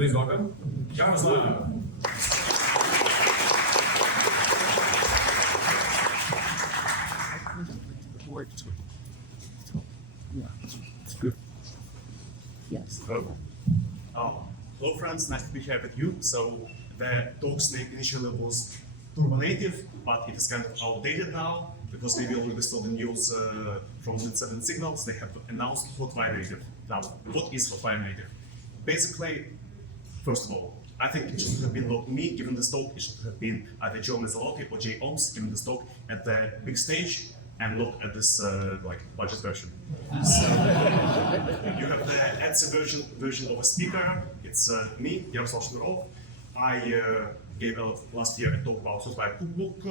Please welcome Yaroslav. Yes. Hello friends, nice to be here with you. So the talk's name initially was Turbo Native, but it is kind of outdated now because maybe already saw the news from the 7 signals. They have announced Hotwire Native. Now, what is Hotwire Native? Basically, first of all, I think it should have been not me giving this talk. It should have been either Joe Mezzalotti or Jay Ohms giving this talk at the big stage and not at this like budget version. So you have the ADSE version of a speaker. It's me, Yaroslav Shmarov. I gave last year a talk about Hotwire Cookbook.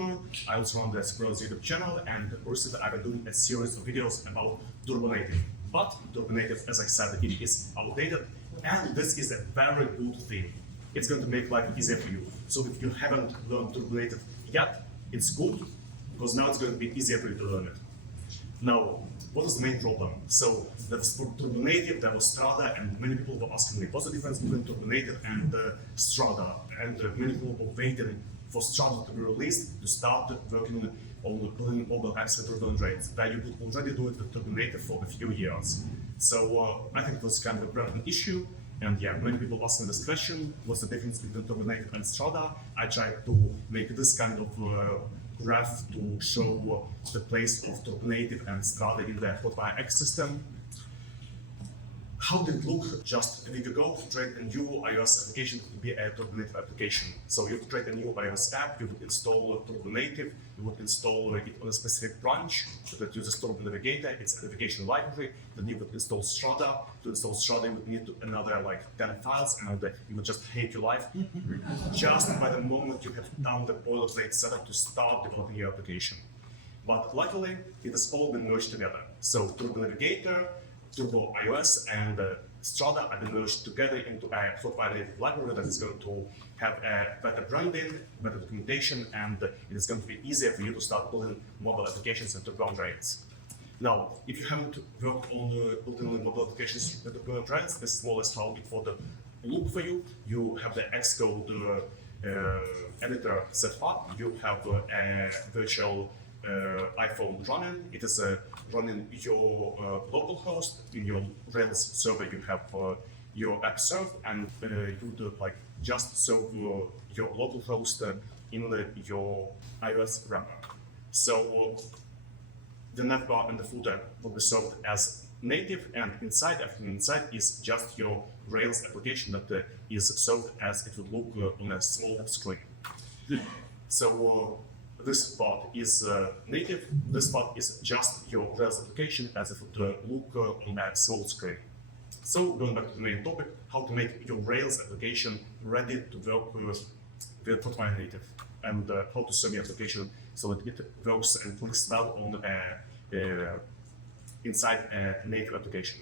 I also run the Shmarov's YouTube channel, and recently I've been doing a series of videos about Turbo Native. But Turbo Native, as I said, it is outdated, and this is a very good thing. It's going to make life easier for you. So if you haven't learned Turbo Native yet, it's good, because now it's going to be easier for you to learn it. Now, what is the main problem? So that's for Turbo Native, there was Strada, and many people were asking me what's the difference between Turbo Native and Strada, and many people were waiting for Strada to be released to start working on building mobile apps with turbulent rates. That you could already do it with Turbo Native for a few years. So I think it was kind of a relevant issue. And yeah, many people asking this question, what's the difference between Turbo Native and Strada? I tried to make this kind of graph to show the place of Turbo Native and Strada in the Hotwire ecosystem. How did it look just a week ago to create a new iOS application to be a Turbo Native application? So you would create a new iOS app, you would install Turbo Native, you would install it on a specific branch that uses Turbo Navigator, it's a navigation library. Then you would install Strada. To install Strada, you would need another like 10 files, and you would just hate your life just by the moment you have done the boilerplate setup to start developing your application. But luckily, it has all been merged together. So Turbo Navigator, Turbo iOS, and Strada have been merged together into a Hotwire Native library that is going to have a better branding, better documentation, and it is going to be easier for you to start building mobile applications at turbulent rates. Now, if you haven't worked on building mobile applications at turbulent rates, this is more or less how it would look for you. You have the Xcode editor set up, you have a virtual iPhone running. It is running your local host. In your Rails server, you have your app served, and you would like just serve your local host in your iOS wrapper. So the navbar and the footer will be served as native, and everything inside is just your Rails application that is served as it would look on a small screen. So this part is native, this part is just your Rails application as it would look on a small screen. So going back to the main topic, how to make your Rails application ready to work with Hotwire Native, and how to serve your application so that it works and clicks well on inside a native application.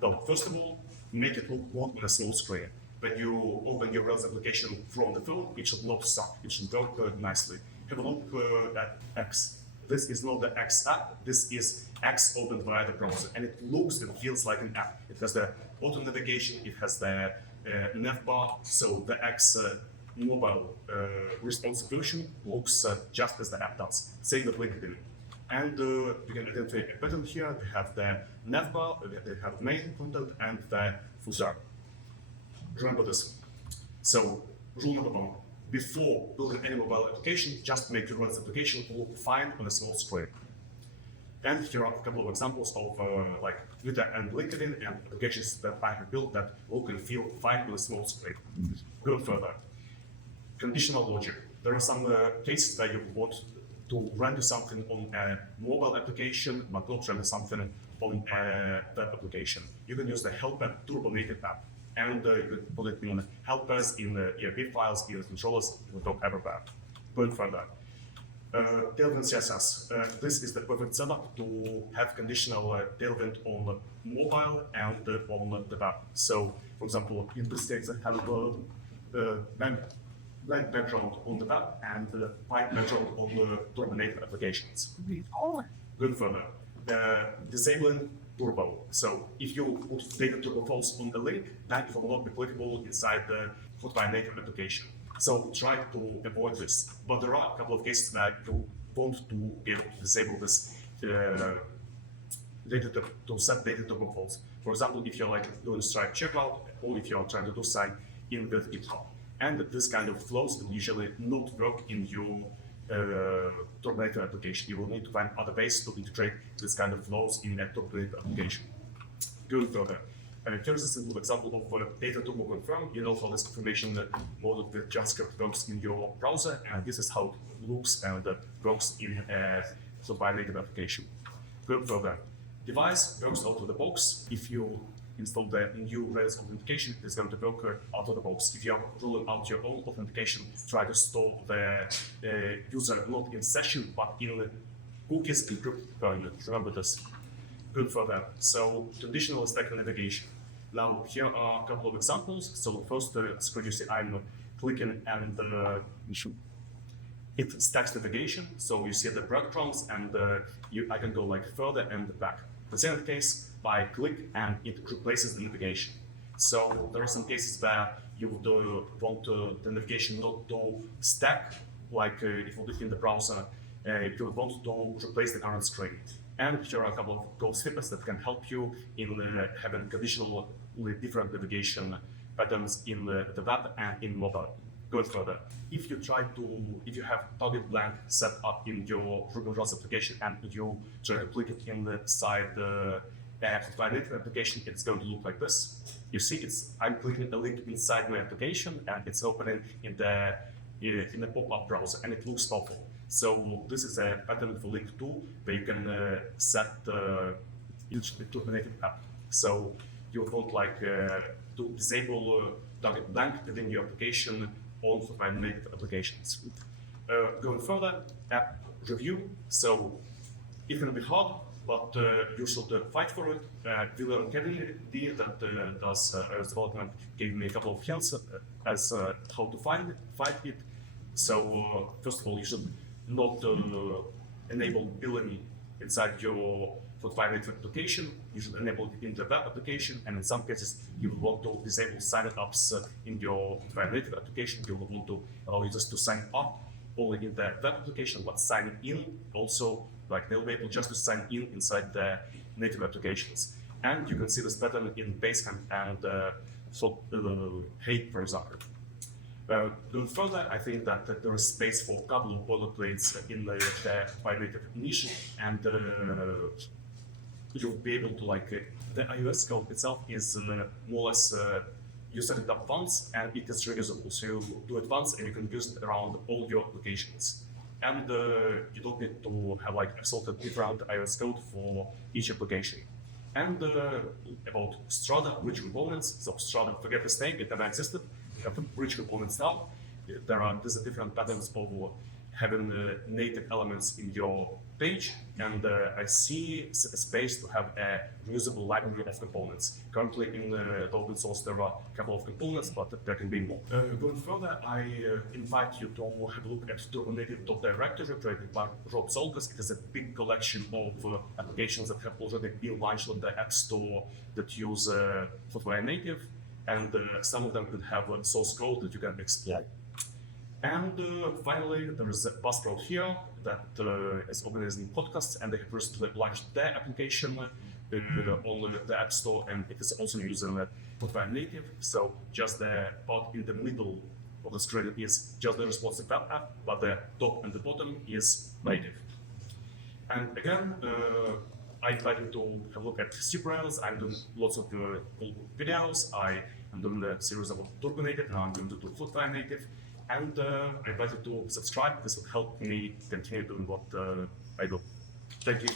So first of all, make it look on a small screen. When you open your Rails application from the phone, it should not suck, it should work nicely. Have a look at X. This is not the X app, this is X opened via the browser, and it looks and feels like an app. It has the auto navigation, it has the navbar, so the X mobile responsive version looks just as the app does. Same with LinkedIn. And you can identify a pattern here. We have the navbar, we have main content, and the footer. Remember this. So, rule number 1. Before building any mobile application, just make your Rails application look fine on a small screen. And here are a couple of examples of like Twitter and LinkedIn and applications that I have built that look and feel fine on a small screen. Go further. Conditional logic. There are some cases where you want to render something on a mobile application, but not render something on a web application. You can use the helper Turbo Native app. And you can put it in helpers, in ERP files, in controllers, it will talk everywhere. Going further. Tailwind CSS. This is the perfect setup to have conditional tailwind on mobile and on the web. So, for example, in this case, I have a blank background on the web and white background on the Turbo Native applications. Going further. Disabling Turbo. So if you put data turbo false on the link, then it will not be clickable inside the Hotwire Native application. So try to avoid this. But there are a couple of cases that you want to be able to disable this data to set data turbo false. For example, if you're doing Stripe checkout, or if you're trying to do sign in with GitHub. And this kind of flows will usually not work in your Turbo Native application. You will need to find other ways to integrate this kind of flows in a Turbo Native application. Going further, here's a simple example of data turbo confirm. You know, for this confirmation mode of the JavaScript works in your browser, and this is how it looks and works in a Hotwire Native application. Going further, device works out of the box. If you install the new Rails authentication, it's going to work out of the box. If you are rolling out your own authentication, try to store the user not in session, but in cookies encrypted value. Remember this. Good for that. So traditional stack navigation. Now here are a couple of examples. So first, screen you see I'm clicking and it stacks navigation. So you see the breadcrumbs and I can go further and back. The second case, by click and it replaces the navigation. So there are some cases where you would want the navigation not to stack, if you look in the browser, you would want to replace the current screen. And here are a couple of code snippets that can help you in having additional different navigation patterns in the web and in mobile. Going further, if you have targetblank set up in your Ruby Rails application and you try to click it inside the Hotwire Native application, it's going to look like this. You see, I'm clicking a link inside my application and it's opening in the pop-up browser, and it looks awful. So this is a pattern for link 2 where you can set each Turbo Native app. So you would want to disable targetblank within your application on Hotwire Native applications. Going further, app review. So it can be hard, but you should fight for it. Wheeler Kennedy that does iOS development gave me a couple of hints as how to fight it. So first of all, you should not enable billing inside your Hotwire Native application. You should enable it in the web application, and in some cases you will want to disable sign-ups in your Hotwire Native application. You will want to allow users to sign up only in the web application, but signing in also, they'll be able just to sign in inside the native applications. And you can see this pattern in Basecamp and Hey, for example. Going further, I think that there is space for a couple of boilerplates in the Hotwire Native niche, and you'll be able to the iOS code itself is more or less you set it up once and it is reusable. So you do it once and you can use it around all your applications. And you don't need to have assorted different iOS code for each application. And about Strada, rich components. So Strada, forget this name, it never existed. You have rich components now. There's a different patterns of having native elements in your page, and I see a space to have a reusable library of components. Currently in the open source there are a couple of components, but there can be more. Going further, I invite you to have a look at Turbo Native.directory created by Rob Solgas. It is a big collection of applications that have already been launched on the App Store that use Hotwire Native, and some of them could have source code that you can exploit. And finally, there is a Buzzsprout here that is organizing podcasts, and they have recently launched their application on the App Store, and it is also using Hotwire Native. So just the part in the middle of the screen is just the responsive web app, but the top and the bottom is native. And again, I invite you to have a look at tutorials. I'm doing lots of cool videos. I am doing the series about Turbo Native, now I'm going to do Hotwire Native. And I invite you to subscribe. This will help me continue doing what I do. Thank you.